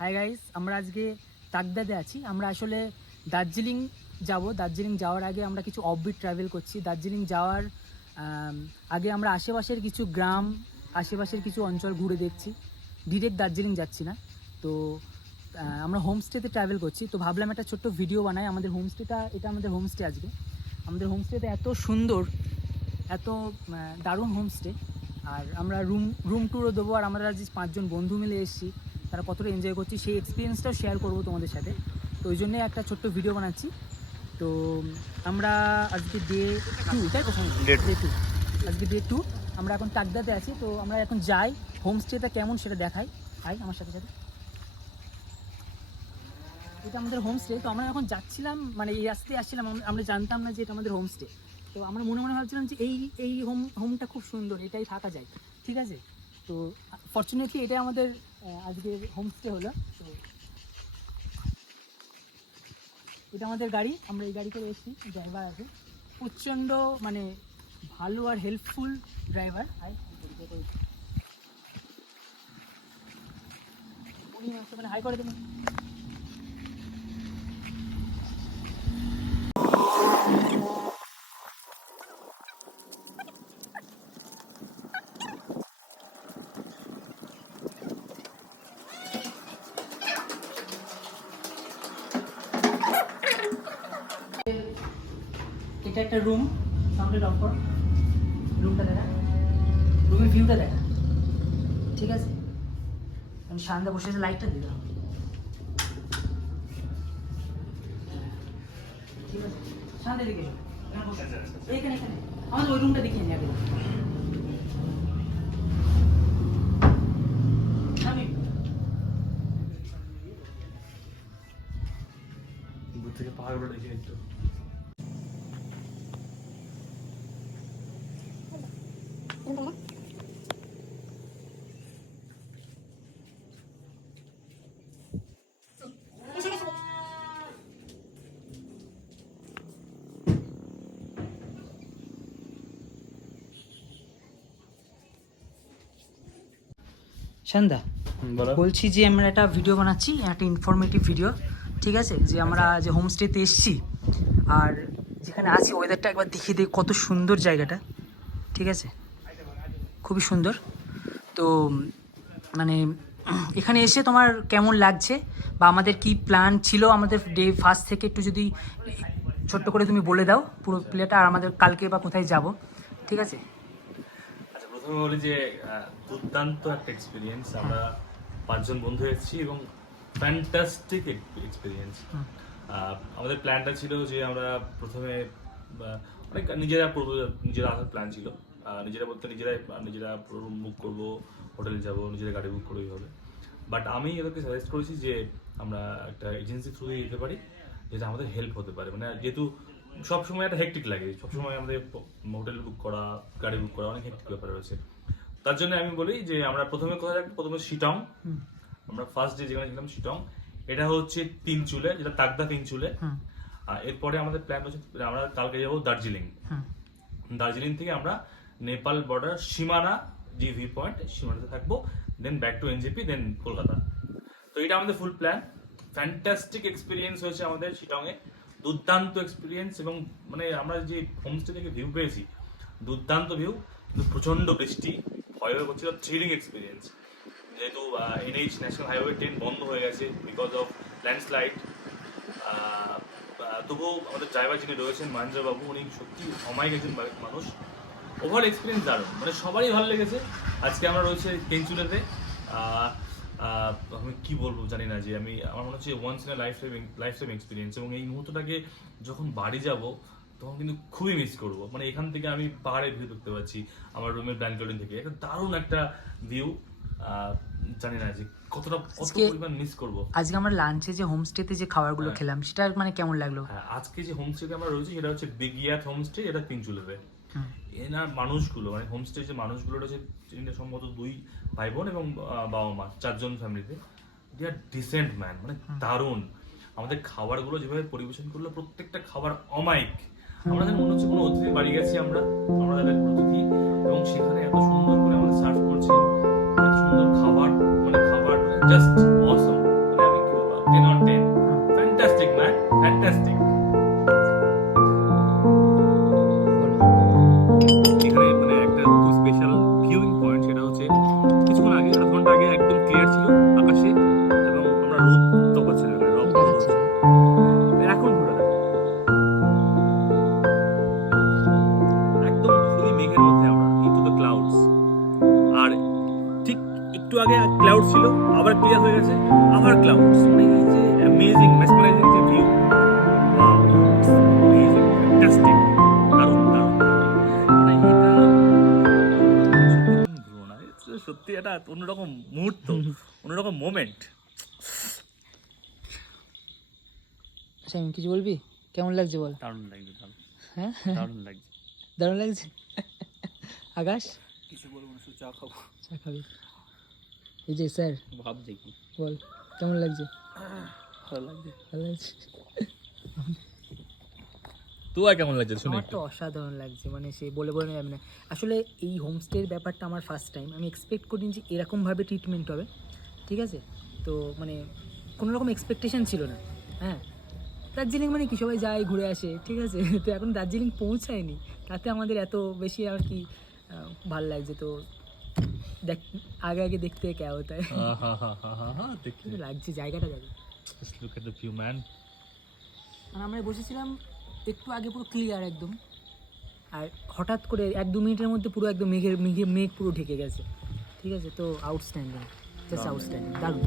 Hi guys, আমরা আজকে তাকদাতে আছি। আমরা আসলে দার্জিলিং যাব। দার্জিলিং যাওয়ার আগে আমরা কিছু অফবিট ট্রাভেল করছি। দার্জিলিং যাওয়ার আগে আমরা আশেপাশের কিছু গ্রাম, আশেপাশের কিছু অঞ্চল ঘুরে দেখছি। ডিরেক্ট দার্জিলিং যাচ্ছি না। তো আমরা হোমস্টেতে ট্রাভেল করছি। তো ভাবলাম একটা ছোট্ট ভিডিও বানাই। আমাদের হোমস্টেটা, এটা আমাদের হোমস্টে আজকে। আমাদের হোমস্টেতে এত সুন্দর, এত দারুণ হোমস্টে। আর আমরা রুম ট্যুরও দেবো। আর আমরা আজ 5 জন বন্ধু মিলে এসেছি, তারা কতটা এনজয় করছি সেই এক্সপিরিয়েন্সটাও শেয়ার করবো তোমাদের সাথে। তো ওই জন্যে একটা ছোট্ট ভিডিও বানাচ্ছি। তো আমরা আজকে ডে 2, তাই তো? ডে 2, আজকে ডে 2। আমরা এখন তাকদাতে আছি। তো আমরা এখন যাই, হোমস্টেটা কেমন সেটা দেখাই। আই আমার সাথে সাথে। এটা আমাদের হোমস্টে। তো আমরা এখন যাচ্ছিলাম, মানে এই রাস্তায় আসছিলাম, আমরা জানতাম না যে এটা আমাদের হোমস্টে। তো আমরা মনে মনে ভাবছিলাম যে এই হোমটা খুব সুন্দর, এটাই থাকা যায়, ঠিক আছে। তো ফর্চুনেটলি এটাই আমাদের আজকের হোমস্টে হলো। তো এটা আমাদের গাড়ি, আমরা এই গাড়ি করে এসেছি। ড্রাইভার আছে প্রচণ্ড, মানে ভালো আর হেল্পফুল ড্রাইভার। উনি মানে হাই করে দেবেন। এটা একটা রুম, সাউন্ডেড অফ কর। রুমটা দেখা, রুমের ভিউটা দেখা, ঠিক আছে। আমি সামনে বসে আছে, লাইটটা দিলাম, ঠিক আছে। সামনে দিকে এখানে এখানে আমাদের ওই রুমটা দেখিয়ে নিয়ে আগে। আমি দূর থেকে পাহাড়গুলো দেখি একটু। সন্ধ্যা বলছি যে আমরা একটা ভিডিও বানাচ্ছি, একটা ইনফরমেটিভ ভিডিও, ঠিক আছে। যে আমরা যে হোমস্টেতে এসেছি আর যেখানে আছি ওয়েদারটা একবার দেখিয়ে দিই, কত সুন্দর জায়গাটা, ঠিক আছে, খুবই সুন্দর। তো মানে এখানে এসে তোমার কেমন লাগছে বা আমাদের কি প্ল্যান ছিল আমাদের ডে ফার্স্ট থেকে, একটু যদি ছোট্ট করে তুমি বলে দাও পুরো প্লেটা, আর আমাদের কালকে বা কোথায় যাব, ঠিক আছে। আচ্ছা, প্রথমে বলি যে দুর্দান্ত একটা এক্সপিরিয়েন্স। আমরা 5 জন বন্ধু এসেছি এবং ফ্যান্টাস্টিক এক্সপিরিয়েন্স। আমাদের প্ল্যানটা ছিল যে আমরা প্রথমে অনেক নিজেরা আসার প্ল্যান ছিল। নিজেরা বলতে নিজেরা রুম বুক করবো, হোটেলে যাব, নিজেরা গাড়ি বুক করে হবে। বাট আমি এদেরকে সাজেস্ট করেছি যে আমরা একটা এজেন্সি থ্রু দিয়ে যেতে পারি, যেটা আমাদের হেল্প হতে পারে। মানে যেহেতু সবসময় একটা হেক্টিক লাগে, সবসময় আমাদের হোটেল বুক করা, গাড়ি বুক করা অনেক হেক্টিক ব্যাপার রয়েছে। তার জন্য আমি বলি যে আমরা প্রথমে কোথায় যাবো, প্রথমে শিটং। আমরা ফার্স্ট ডে যেখানে ছিলাম শিটং, এটা হচ্ছে 3 চুলে, যেটা তাকদা 3 চুলে। এরপরে আমাদের প্ল্যান হচ্ছে আমরা কালকে যাবো দার্জিলিং। দার্জিলিং থেকে আমরা নেপাল বর্ডার সীমানা যে ভিউ পয়েন্ট, সীমানাতে থাকবো, দেন ব্যাক টু এনজেপি, দেন কলকাতা। তো এটা আমাদের ফুল প্ল্যান। ফ্যান্টাস্টিক এক্সপিরিয়েন্স হয়েছে আমাদের শিটংয়ে, দুর্দান্ত এক্সপিরিয়েন্স। এবং মানে আমরা যে হোমস্টে থেকে ভিউ পেয়েছি, দুর্দান্ত ভিউ, কিন্তু প্রচন্ড বৃষ্টি, ভয় হয়ে করছিল। থ্রিলিং এক্সপিরিয়েন্স, যেহেতু NH ন্যাশনাল হাইওয়ে 10 বন্ধ হয়ে গেছে বিকজ অফ ল্যান্ডস্লাইড। তবুও আমাদের ড্রাইভার যিনি রয়েছেন মহেন্দ্রবাবু, উনি সত্যি অমায়িক একজন মানুষ। ওভারঅল এক্সপিরিয়েন্স দারুণ, মানে সবারই ভালো লেগেছে। আজকে আমরা রয়েছে তেঞ্চুলেতে। আমি কি বলবো জানি না, যে আমার মনে হচ্ছে once in life time experience. এবং এই মুহূর্তটাকে যখন বাড়ি যাব তখন কিন্তু খুবই মিস করবো। মানে এখান থেকে আমি পাহাড়ের ভিউ দেখতে পাচ্ছি আমার রুমের ব্যালকনি থেকে, একটা দারুণ একটা ভিউ। জানি না যে কত পরিমাণ মিস করবো। আজকে আমরা লাঞ্চে যে হোমস্টেতে যে খাবারগুলো খেলাম, সেটা মানে কেমন লাগলো? আজকে যে হোমস্টেতে আমরা রয়েছি সেটা হচ্ছে বিগ ইয়াত হোমস্টে, এটা তিনচুলেতে। এনার মানুষগুলো, মানে হোমস্টে যে মানুষগুলো রয়েছে, সম্ভবত 2 ভাই বোন এবং বাবা মা, 4 জন ফ্যামিলিতে। দে আর ডিসেন্ট ম্যান, মানে দারুণ। আমাদের খাবারগুলো যেভাবে পরিবেশন করলো, প্রত্যেকটা খাবার অমায়িক। আমরা যেন মনে হচ্ছে কোনো অতিথির বাড়ি গেছি আমরা তাদের অতিথি, এবং সেখানে এত সুন্দর করে আমাদের সার্ভ করছে, এত সুন্দর খাবার, মানে খাবার জাস্ট অসম। ফ্লাওয়ার ক্লাউডস, মানে এই যে অ্যামেজিং মেসমারাইজিং যে ভিউ, ওয়াও অ্যামেজিং ফ্যান্টাস্টিক, দারুণ দারুণ মানে এটা সত্যি ভুলো না, সত্যি এটা অন্যরকম মুহূর্ত, অন্যরকম মোমেন্ট। শামিম কিছু বলবি, কেমন লাগছে বল? দারুণ লাগছে, দারুণ হ্যাঁ দারুণ লাগছে। দারুণ লাগছে। আকাশ কিছু বলবো না, শুধু চা খাবো। চা খাবি? এই যে স্যার ভাব দেখি, বল কেমন লাগছে? ভালো লাগছে। ভালো লাগছে। তো আর কেমন লাগছে শুনে? আমার তো অসাধারণ লাগছে, মানে সে বলে বলে যাবে না। আসলে এই হোমস্টের ব্যাপারটা আমার ফার্স্ট টাইম, আমি এক্সপেক্ট করিনি যে এরকমভাবে ট্রিটমেন্ট হবে, ঠিক আছে? তো মানে কোনো রকম এক্সপেকটেশন ছিল না। হ্যাঁ, দার্জিলিং মানে কি সবাই যায় ঘুরে আসে, ঠিক আছে? তো এখন দার্জিলিং পৌঁছায়নি, তাতে আমাদের এত বেশি আর কি ভাল লাগছে। তো দেখ আগে আগে দেখতে কে হতা है। দেখতে কিন্তু লাগছে জায়গাটা যাবে। Just look at the view, man. মানে আমরা বসেছিলাম একটু আগে পুরো ক্লিয়ার একদম, আর হঠাৎ করে 1-2 মিনিটের মধ্যে পুরো একদম মেঘ পুরো ঢেকে গেছে, ঠিক আছে? তো আউটস্ট্যান্ডিং, জাস্ট আউটস্ট্যান্ডিং, দারুণ।